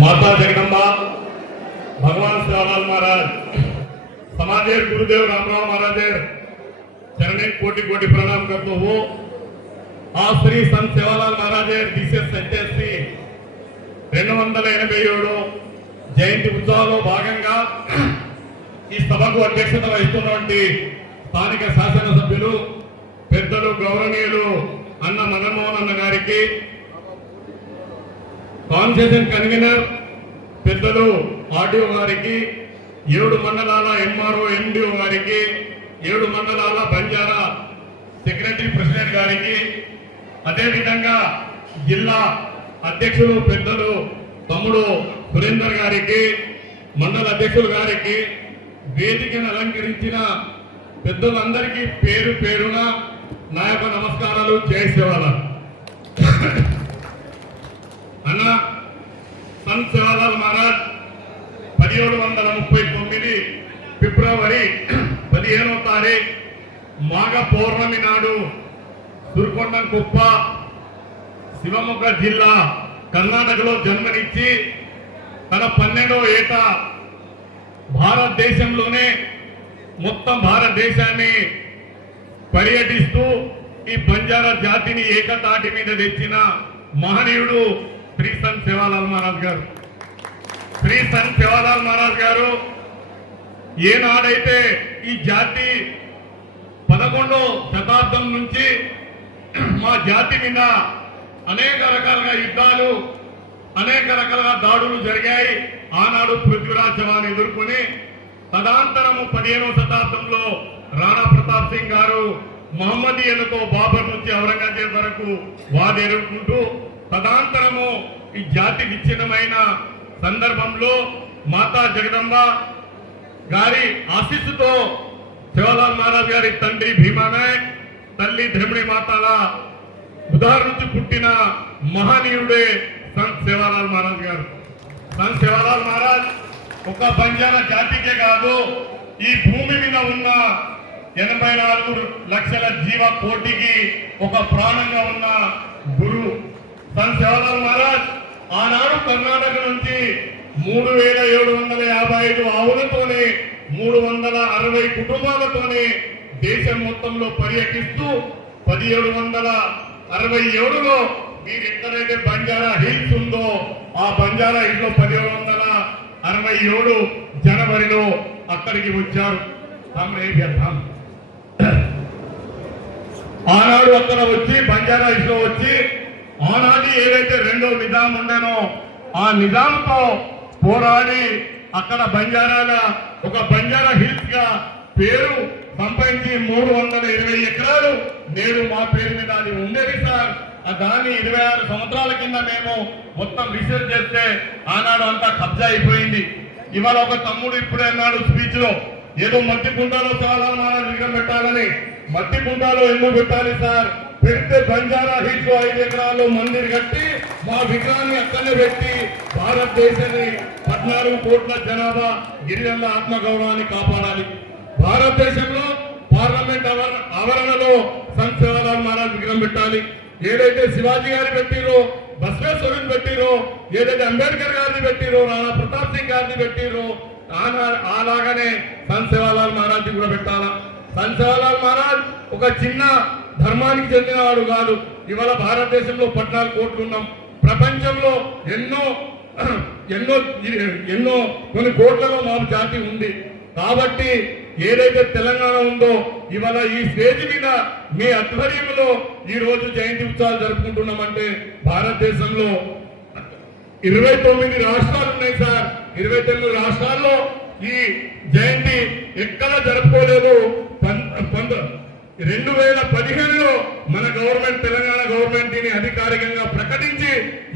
माता जगदम्बा, भगवान सेवालाल महाराज, समाजेर गुरुदेव रामराव महाराजेर चरणी कोटि कोटि प्रणाम करतो हो। आ श्री संत सेवालाल महाराजेर DCS HSC 287 జయంతి ఉత్సవాల్లో భాగంగా ఈ సభకు అధ్యక్షత వహిస్తున్నటువంటి స్థానిక శాసనసభ్యులు పెద్దలు గౌరవనీయులు అన్న మదన్మోహన్ అన్న గారికి, కాన్స్టిట్యూషన్ కన్వీనర్ పెద్దలు ఆర్డీఓ గారికి, 7 మండలాల ఎంఆర్ఓ ఎండిఓ గారికి, 7 మండలాల బంజారా సెక్రటరీ ప్రెసిడెంట్ గారికి, అదేవిధంగా జిల్లా అధ్యక్షులు పెద్దలు తమ్ముడు సురేందర్ గారికి, మండల అధ్యక్షులు గారికి, వేదికను అలంకరించిన పెద్దలందరికీ పేరు పేరున నా యొక్క నమస్కారాలు. జై సేవాలాల్. అన్న సంత్ సేవాలాల్ మహారాజ్ 1739 ఫిబ్రవరి 15వ తారీఖు మాఘ పౌర్ణమి నాడు సుర్కొండకుప్ప శివమొగ్గ జిల్లా కర్ణాటకలో జన్మనిచ్చి తన 12వ ఏట భారతదేశంలోనే మొత్తం భారతదేశాన్ని పర్యటిస్తూ ఈ బంజారా జాతిని ఏకతాటి మీద తెచ్చిన మహనీయుడు శ్రీ సంత్ సేవాలాల్ మహారాజ్ గారు. శ్రీ సంత్ సేవాలాల్ మహారాజ్ గారు ఏనాడైతే ఈ జాతి 11వ శతాబ్దం నుంచి మా జాతి మీద అనేక రకాలుగా యుద్ధాలు, అనేక రకాలుగా దాడులు జరిగాయి. ఆనాడు పృథ్వీరాజ్ చౌహాన్ ఎదుర్కొని, తదాంతరము 15వ శతాబ్దంలో రాణా ప్రతాప్ సింగ్ గారు మహమ్మదీయులతో బాబర్ నుంచి ఔరంగజేబ్ వరకు వాదెదుర్కొంటూ, తదాంతరము ఈ జాతి విచ్ఛిన్నమైన సందర్భంలో మాతా జగదంబ గారి ఆశీస్సుతో సేవాలాల్ మహారాజ్ గారి తండ్రి భీమానాయక్, తల్లి ధర్మిణి మాతాల ఉదాహరణ నుంచి పుట్టిన మహనీయుడే సంత్ సేవాలాల్ మహారాజ్ గారు. సంత్ సేవాలాల్ మహారాజ్ ఒక బంజారా జాతికే కాదు, ఈ భూమి మీద ఉన్న 84 లక్షల జీవ కోటికి ఒక ప్రాణంగా ఉన్న గురు సంత్ సేవాలాల్ మహారాజ్. ఆనాడు కర్ణాటక నుంచి 3755 ఆవులతోనే 360 కుటుంబాలతోనే దేశం మొత్తంలో పర్యటిస్తూ 1767లో మీరు ఎక్కడైతే బంజారా హిల్స్ ఉందో ఆ బంజారా హిల్స్ లో 1767 జనవరిలో అక్కడికి వచ్చారు. ఆనాడు అక్కడ వచ్చి బంజారా హిల్స్ లో వచ్చి ఆనాడు ఏదైతే 2వ నిజాం ఉండేనో ఆ నిజాంతో పోరాడి అక్కడ బంజారాల ఒక బంజారా హిల్స్ గా పేరు సంపాదించి 320 ఎకరాలు నేడు మా పేరు మీద అది ఉండేది సార్. దాన్ని 26 సంవత్సరాల కింద మేము మొత్తం రీసెర్చ్ చేస్తే ఆనాడు అంతా కబ్జా అయిపోయింది. ఇవాళ ఒక తమ్ముడు ఇప్పుడే అన్నాడు స్పీచ్ లో, ఏదో మట్టి కుంటాలో సేవాలాల్ మహారాజ్ విగ్రహం పెట్టాలని. మట్టి కుంటాలో ఎందుకు పెట్టాలి సార్? పెడితే బంజారా హిల్స్ 5 ఎకరాలు మందిర్ కట్టి మా విగ్రహాన్ని అక్కడనే పెట్టి భారతదేశాన్ని 14 కోట్ల జనాభా గిరిజనుల ఆత్మగౌరవాన్ని కాపాడాలి. భారతదేశంలో పార్లమెంట్ ఆవరణలో సంత్ సేవాలాల్ మహారాజ్ విగ్రహం పెట్టాలి. ఏదైతే శివాజీ గారు పెట్టిరో, బసవేశ్వరుని పెట్టిరో, ఏదైతే అంబేద్కర్ గారిని పెట్టిరో, రాణా ప్రతాప్ సింగ్ గారిని పెట్టిరో, అలాగనే సంత్ సేవాలాల్ మహారాజ్ కూడా పెట్టాలా. సంత్ సేవాలాల్ మహారాజ్ ఒక చిన్న ధర్మానికి చెందినవాడు కాదు. ఇవాళ భారతదేశంలో 14 కోట్లు ఉన్నాం. ప్రపంచంలో ఎన్నో కొన్ని కోట్లలో మా జాతి ఉంది. కాబట్టి ఏదైతే తెలంగాణ ఉందో ఇవాళ ఈ స్టేజ్ మీద మీ ఆధ్వర్యంలో ఈ రోజు జయంతి ఉత్సవాలు జరుపుకుంటున్నామంటే భారతదేశంలో 29 రాష్ట్రాలు ఉన్నాయి సార్. 29 రాష్ట్రాల్లో ఈ జయంతి ఎక్కడ జరుపుకోలేదు. 2015లో మన గవర్నమెంట్, తెలంగాణ గవర్నమెంట్ దీన్ని అధికారికంగా ప్రకటించి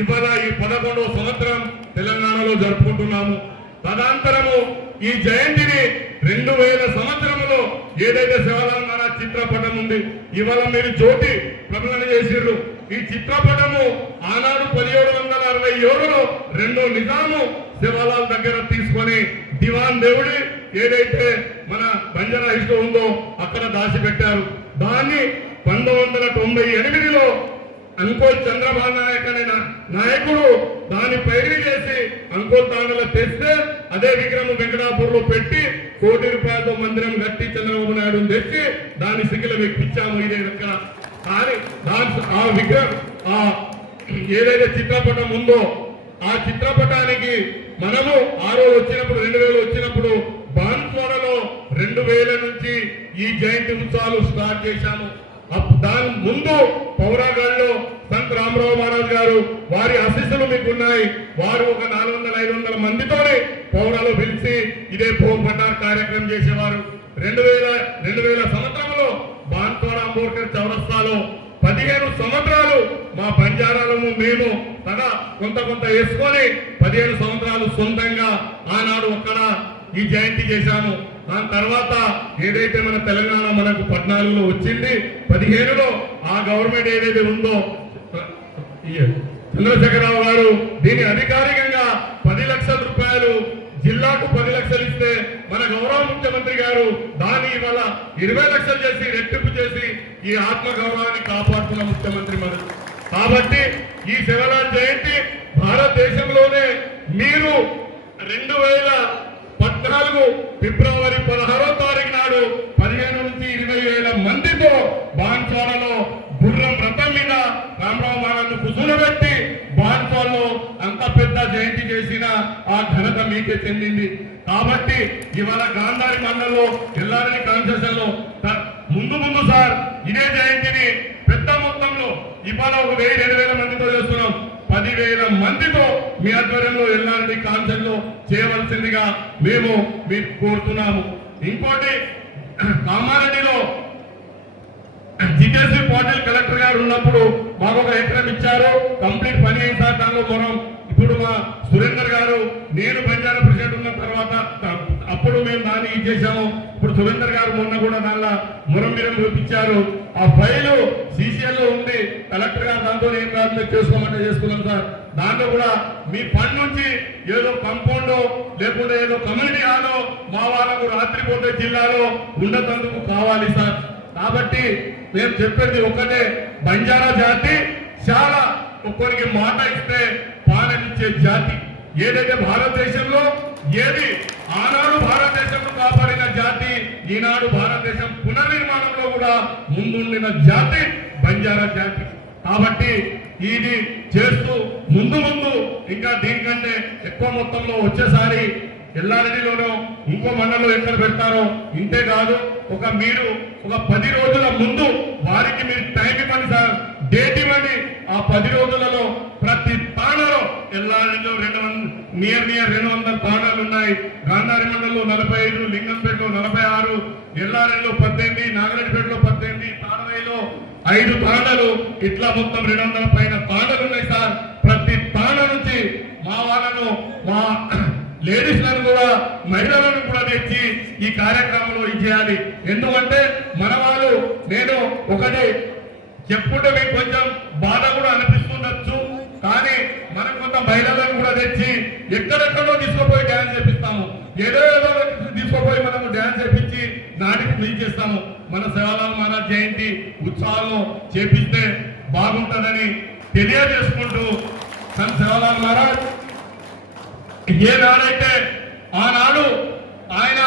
ఇవాళ ఈ 11వ సంవత్సరం తెలంగాణలో జరుపుకుంటున్నాము. తదనంతరము ఈ జయంతిని 2000 సంవత్సరంలో ఏదైతే సేవాలాల్ మహారాజ్ చిత్రపటం ఉంది, ఇవాళ మీరు జ్యోతి ప్రబలన చేసిర్రు. ఈ చిత్రపటము ఆనాడు 1767లో 2వ నిజాము సేవాలాల్ దగ్గర తీసుకొని దివాన్ దేవుడి ఏదైతే మన బంజారా హిల్స్ ఉందో అక్కడ దాచిపెట్టారు. దాన్ని 1998లో అనుకో చంద్రబాబు నాయక్ అనే నాయకుడు దాన్ని పైరు చేసి అంకోతానలో తెస్తే అదే విగ్రహం వెంకటాపూర్ లో పెట్టి ₹1 కోటి మందిరం కట్టి చంద్రబాబు నాయుడు తెచ్చి దాని శిఖిలం ఎక్కించాము. ఇదే ఇక్కడ కానీ ఆ విగ్రహం ఏదైతే చిత్రపటం ఉందో ఆ చిత్రపటానికి మనము ఆ రోజు వచ్చినప్పుడు 2000 వచ్చినప్పుడు బాన్స్వాడలో 2000 నుంచి ఈ జయంతి ఉత్సవాలు స్టార్ట్ చేశాము. దాని ముందు పౌరాగఢ్లో సంత్ రామరావు మహారాజ్ గారు వారి ఆశీస్సులు మీకున్నాయి. వారు ఒక 400-500 మందితోనే పౌరాలు పిలిచి ఇదే భోగ్ భండార్ కార్యక్రమం చేసేవారు. 2000 సంవత్సరంలో బాన్స్వాడ అంబేద్కర్ చౌరస్తాలో 15 సంవత్సరాలు మా బంజారాలను మేము తన కొంత వేసుకొని 15 సంవత్సరాలు సొంతంగా ఆనాడు అక్కడ ఈ జయంతి చేశాము. దాని తర్వాత ఏదైతే మన తెలంగాణ మనకు 14లో వచ్చింది, 15లో ఆ గవర్నమెంట్ ఏదైతే ఉందో చంద్రశేఖరరావు గారు దీని అధికారికంగా 10 లక్షల రూపాయలు జిల్లాకు 10 లక్షలు ఇస్తే మన గౌరవ ముఖ్యమంత్రి గారు దాన్ని ఇవాళ 20 లక్షలు చేసి రెట్టింపు చేసి ఈ ఆత్మ గౌరవాన్ని కాపాడుతున్న ముఖ్యమంత్రి మనకు. కాబట్టి ఈ శివలాల్ జయంతి భారతదేశంలోనే మీరు 2014 ఫిబ్రవరి 16వ తారీఖు నాడు 15 నుంచి 20,000 మందితో బాన్స్వాడలో గుర్రం రథం మీద రామరావు మహారాజు కుసులబెట్టి బాన్స్వాడలో అంత పెద్ద జయంతి చేసిన ఆ ఘనత మీకే చెందింది. కాబట్టి ఇవాళ గాంధారి మండలంలో ఎల్లారెడ్డి కాన్స్టిట్యూషన్ లో ముందు సార్ ఇదే జయంతిని పెద్ద మొత్తంలో ఇవాళ ఒక 1000-2000 మందితో చేస్తున్నాం. 10,000 మందితో మీ ఆధ్వర్యంలో ఎల్లారెడ్డి కాన్స్టిట్యూషన్ లో చేయవలసిందిగా మేము మీకు కోరుతున్నాము. ఇంకోటి కామారెడ్డిలో జితేశ్వరి పాటిల్ కలెక్టర్ గారు ఉన్నప్పుడు మాకు ఒక ఎకరం ఇచ్చారు. కంప్లీట్ పని అయిన సార్ దానిలో మనం ఇప్పుడు మా సురేందర్ గారు నేను బంజారా ప్రెసిడెంట్ ఉన్న తర్వాత అప్పుడు మేము దాన్ని ఇచ్చేసాము. ఇప్పుడు సురేందర్ గారు మొన్న కూడా దానిలో మురం చూపించారు. ఆ ఫైలు CCL లో ఉంది. కలెక్టర్ గారు దాంతో ఏం కాదు చేసుకోమంటే చేసుకున్నాం సార్. దాంట్లో కూడా మీ ఫండ్ నుంచి ఏదో కంపౌండ్ లేకుంటే ఏదో కమ్యూనిటీ హాలో మా వాళ్ళకు రాత్రిపూట జిల్లాలో ఉండేందుకు కావాలి సార్. కాబట్టి మేము చెప్పేది ఒకటే, బంజారా జాతి చాలా ఒక్కరికి మాట ఇస్తే పాలనిచ్చే జాతి. ఏదైతే భారతదేశంలో ఏది ఆనాడు భారతదేశంలో కాపాడిన జాతి, ఈనాడు భారతదేశం పునర్నిర్మాణంలో కూడా ముందుండిన జాతి బంజారా జాతి. కాబట్టి ఇది చేస్తూ ముందు ఇంకా దీనికంటే ఎక్కువ మొత్తంలో వచ్చేసారి ఎల్లారెడ్డిలోనో ఇంకో మండలంలో ఎక్కడ పెడతారో ఇంతే కాదు, మీరు ఒక 10 రోజుల ముందు వారికి మీరు టైం ఇవ్వండి సార్, డేట్ ఇవ్వండి. ఆ 10 రోజులలో ప్రతి తాండాలో ఎల్లారెడ్డిలో 200 తాండాలు ఉన్నాయి. గాంధారి మండలంలో 45, లింగంపేటలో 46, ఎల్లారెడ్డిలో 18, నాగరెడ్డిపేటలో 18, తాడవైలో 5 తాండాలు, ఇట్లా మొత్తం 200 పైన తాండాలు ఉన్నాయి సార్. ప్రతి తాండ నుంచి మా వాళ్ళను మా లేడీస్ లను కూడా మహిళలను కూడా తెచ్చి ఈ కార్యక్రమంలో ఇచ్చేయాలి. ఎందుకంటే మన వాళ్ళు నేను ఒకటి చెప్పుకుంటే మీకు కొంచెం బాధ కూడా అనిపిస్తుండొచ్చు, కానీ మనం కొంత మహిళలను కూడా తెచ్చి ఎక్కడెక్కడో తీసుకుపోయి డ్యాన్స్ చేపిస్తాము. ఏదో తీసుకుపోయి మనము డ్యాన్స్ చేపించి నాటికి ప్లీజ్ చేస్తాము. మన శివలాల్ మహారాజ్ జయంతి ఉత్సవాల్లో చేపిస్తే బాగుంటుందని తెలియజేసుకుంటూ సంత్ శివలాల్ మహారాజ్ ఏనాడైతే ఆనాడు ఆయన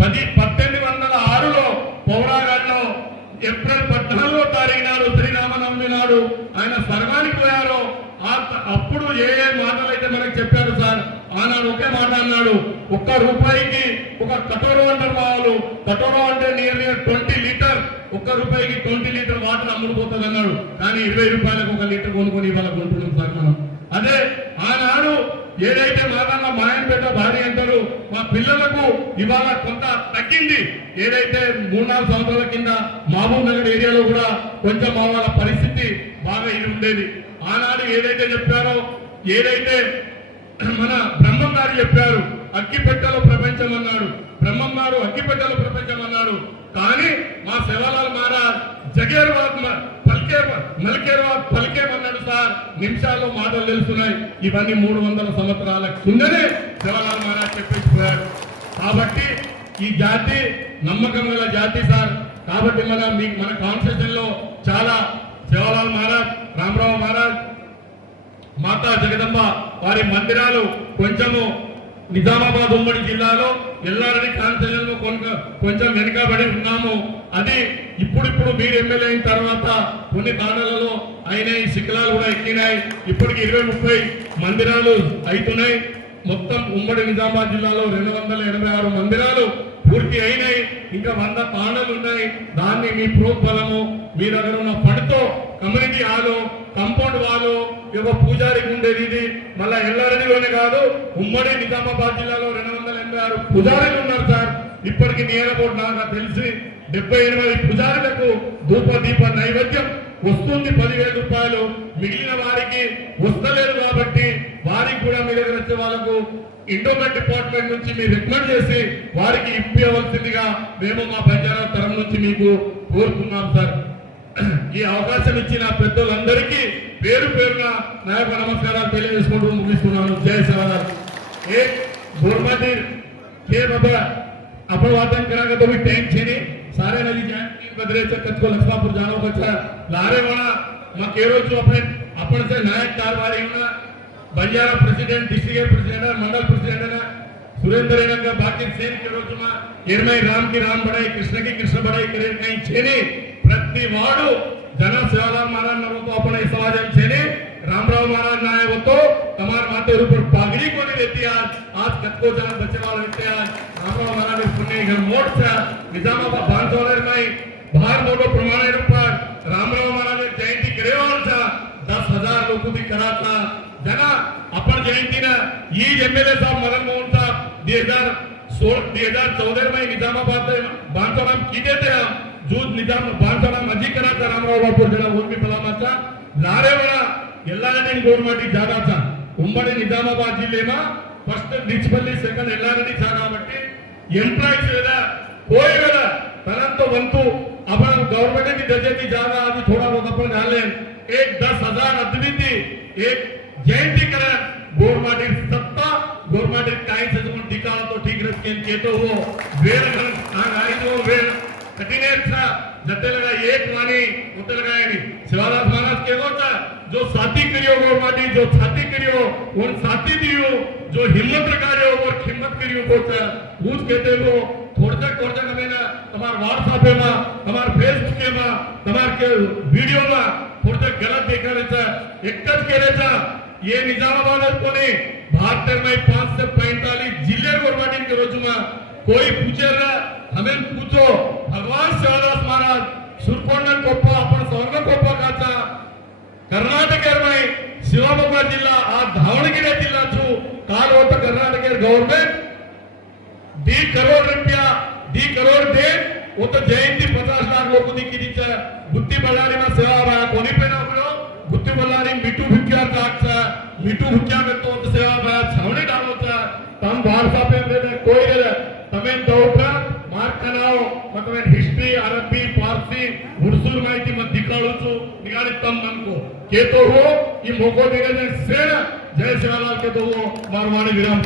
1806లో పౌరాగఢ్లో ఏప్రిల్ 14వ తారీఖు నాడు శ్రీరామనవమి నాడు ఆయన స్వర్గానికి పోయారో అప్పుడు ఏ మాటలు అయితే మనకు చెప్పారు సార్. ఆనాడు ఒకే మాట అన్నాడు, ₹1 ఒక కటోరో అంటారు వాళ్ళు. కటోరో అంటే నియర్ 20 లీటర్, ₹1 20 లీటర్ వాటర్ అమ్ముడుపోతుంది అన్నాడు. కానీ 20 రూపాయలకు 1 లీటర్ కొనుక్కొని ఇవాళ కొంటున్నాం సార్ మనం. అదే ఆనాడు ఏదైతే మాదన్న మాయంపేట భారీ అంటారు, మా పిల్లలకు ఇవాళ కొంత తగ్గింది. ఏదైతే 3-4 సంవత్సరాల కింద మహబూబ్ నగర్ ఏరియాలో కూడా కొంచెం మా వాళ్ళ పరిస్థితి బాగా ఇది ఉండేది. ఆనాడు ఏదైతే చెప్పారో, ఏదైతే మన బ్రహ్మం గారు చెప్పారు, అగ్గిపెట్టెలో ప్రపంచం అన్నాడు. బ్రహ్మం గారు అగ్గిపెట్టెలో ప్రపంచం అన్నాడు. కానీ మా శివలాల్ మహారాజ్ జగేర్వాద్ మల్కేర్వాద్ పలికేమన్నాడు సార్. నిమిషాల్లో మాటలు తెలుస్తున్నాయి. ఇవన్నీ 300 సంవత్సరాల కిందనే శివలాల్ మహారాజ్ చెప్పేసిపోయాడు. కాబట్టి ఈ జాతి నమ్మకం గల జాతి సార్. కాబట్టి మన కాన్స్టిట్యూషన్ లో చాలా శివలాల్ మహారాజ్, రామరావు మహారాజ్ మాతా జగదంబ వారి మందిరాలు కొంచెము నిజామాబాద్ ఉమ్మడి జిల్లాలో ఎల్లారెడ్డి కాన్స్టిట్యూషన్లో కొంచెం వెనుకబడి ఉన్నాము. అది ఇప్పుడు మీరు ఎమ్మెల్యే అయిన తర్వాత కొన్ని తాండాలలో అయినాయి, శిఖరాలు కూడా ఎక్కినాయి. ఇప్పటికి 20-30 మందిరాలు అవుతున్నాయి. మొత్తం ఉమ్మడి నిజామాబాద్ జిల్లాలో 286 మందిరాలు పూర్తి అయినాయి. ఇంకా 100 తాండాలు ఉన్నాయి. దాన్ని మీ ప్రోత్బలము, మీ దగ్గర ఉన్న ఫండ్తో కమ్యూనిటీ హాలు, కాంపౌండ్ వాళ్ళు, ఇక పూజారికి ఉండేది ఇది. మళ్ళా ఎల్లారెడ్డిలోనే కాదు, ఉమ్మడి నిజామాబాద్ జిల్లాలో 286 పూజారులు ఉన్నారు సార్. ఇప్పటికి నేరబోటు నాకు తెలిసి 78 పూజారులకు ధూప దీప నైవేద్యం వస్తుంది 10,000 రూపాయలు. మిగిలిన వారికి వస్తలేదు కాబట్టి వారికి కూడా మీ దగ్గర వచ్చే వాళ్ళకు ఇండోమెంట్ డిపార్ట్మెంట్ నుంచి మీరు రికమెండ్ చేసి వారికి ఇప్పవలసిందిగా మేము మా బంజారా తరం నుంచి మీకు కోరుకున్నాం సార్. ఈ అవకాశం ఇచ్చిన పెద్దలందరికీ పేరు పేరున నా యొక్క నమస్కారాలు తెలియజేసుకుంటూ ముగిస్తున్నాను. జై సవాదార్. एक गोरमाटी के बाबा आपण वादन करांगा तो भी टैंक छे ने सारे नदी जाती बदरे से कच्छ को लक्ष्मापुर जानो बचा लारे वाला मैं केरो छु आपण से नायक कारभारी होना बंजारा प्रेसिडेंट डिस्ट्रिक्ट प्रेसिडेंट मंडल प्रेसिडेंट ना सुरेंद्र रंगा बाकी सेन केरो छु मा एरमई राम की राम बड़ाई कृष्ण की कृष्ण बड़ाई करे कहीं छे ने प्रति वाडू जना सेवालाल महाराज नो तो आपण समाज छे ने रामराव महाराज ना आए तो तमार माथे ऊपर पागड़ी कोनी रहती आज कत्को जान बच्चे वाले रहते आज रामराव महाराज पुण्य घर मोट था निजामाबाद बांधोलर में बाहर मोटो प्रमाण रूपात रामराव महाराज जयंती करेवाल था 10,000 लोगों की करा था जना अपन जयंती ना ये एमएलए साहब मदन मोहन साहब 2014 में निजामाबाद बांधोलर कीते थे हम जो निजाम बांधोलर मजी करा था रामराव बापू जना वो भी फलामाचा लारे वाला ఎల్లారెడ్డి గవర్నమెంట్ జాగా था ఉమ్మడి నిజామాబాద్ జిల్లాలో ఫస్ట్ డిచ్పల్లి సెకండ్ ఎల్లారెడ్డి था కాబట్టి ఎంప్లాయీస్ లేదా कोई वेला तनंतो वंतु अपन गवर्नमेंट की दर्जे की जागा आज थोड़ा बहुत अपन डाले एक 10,000 आदमी थी एक जयंती करा गवर्नमेंट सत्ता गवर्नमेंट काही से जो दिखाओ तो ठीक रखे के तो वो वेल आई जो वेल कठिने था जते लगा एक मानी उते लगाए नहीं शिवादास महाराज के होता जो साथी करियो गवर्नमेंट जो साथी करियो उन साथी दियो जो हिम्मत रखायो और हिम्मत करियो होता पूछ कहते हो थोड़ा कमेना તમાર WhatsApp માં તમાર Facebook માં તમાર के वीडियो में थोड़ा गलत देखाड़े છે एक જ करे છે ये निजामाबाद कोने 72 में 5 से 45 जिले गवर्नमेंट के रोजुमा कोई पूछे रहा हमें पूछो भगवान शिवदास महाराज सुरकोंडन कोप्पा अपन स्वर्ग कोप्पा काचा कर्नाटक में शिवमोगा जिल्ला आ दावणಗೆರೆ जिल्ला छु काल होता कर्नाटक गवर्नमेंट 1.5 करोड़ रुपया 1.5 करोड़ दे वो तो जयंती 50 लाख लोगों की दी गुत्ती बल्लारी में सेवा रहा कोनी पे ना बोलो गुत्ती बल्लारी मिठू भुक्या काटता मिठू भुक्या में तो सेवा रहा छावनी डालो था तम वारसा पे दे कोई दे तमें दौड़ा मार्क कनाओ मतलब हिस्ट्री अरबी फारसी उर्दू माहिती मत दिखाड़ो छु निगाड़ी तम मन को के तो हो ये मोको देने से जय शिवलाल के तो वो मारवाड़ी विराम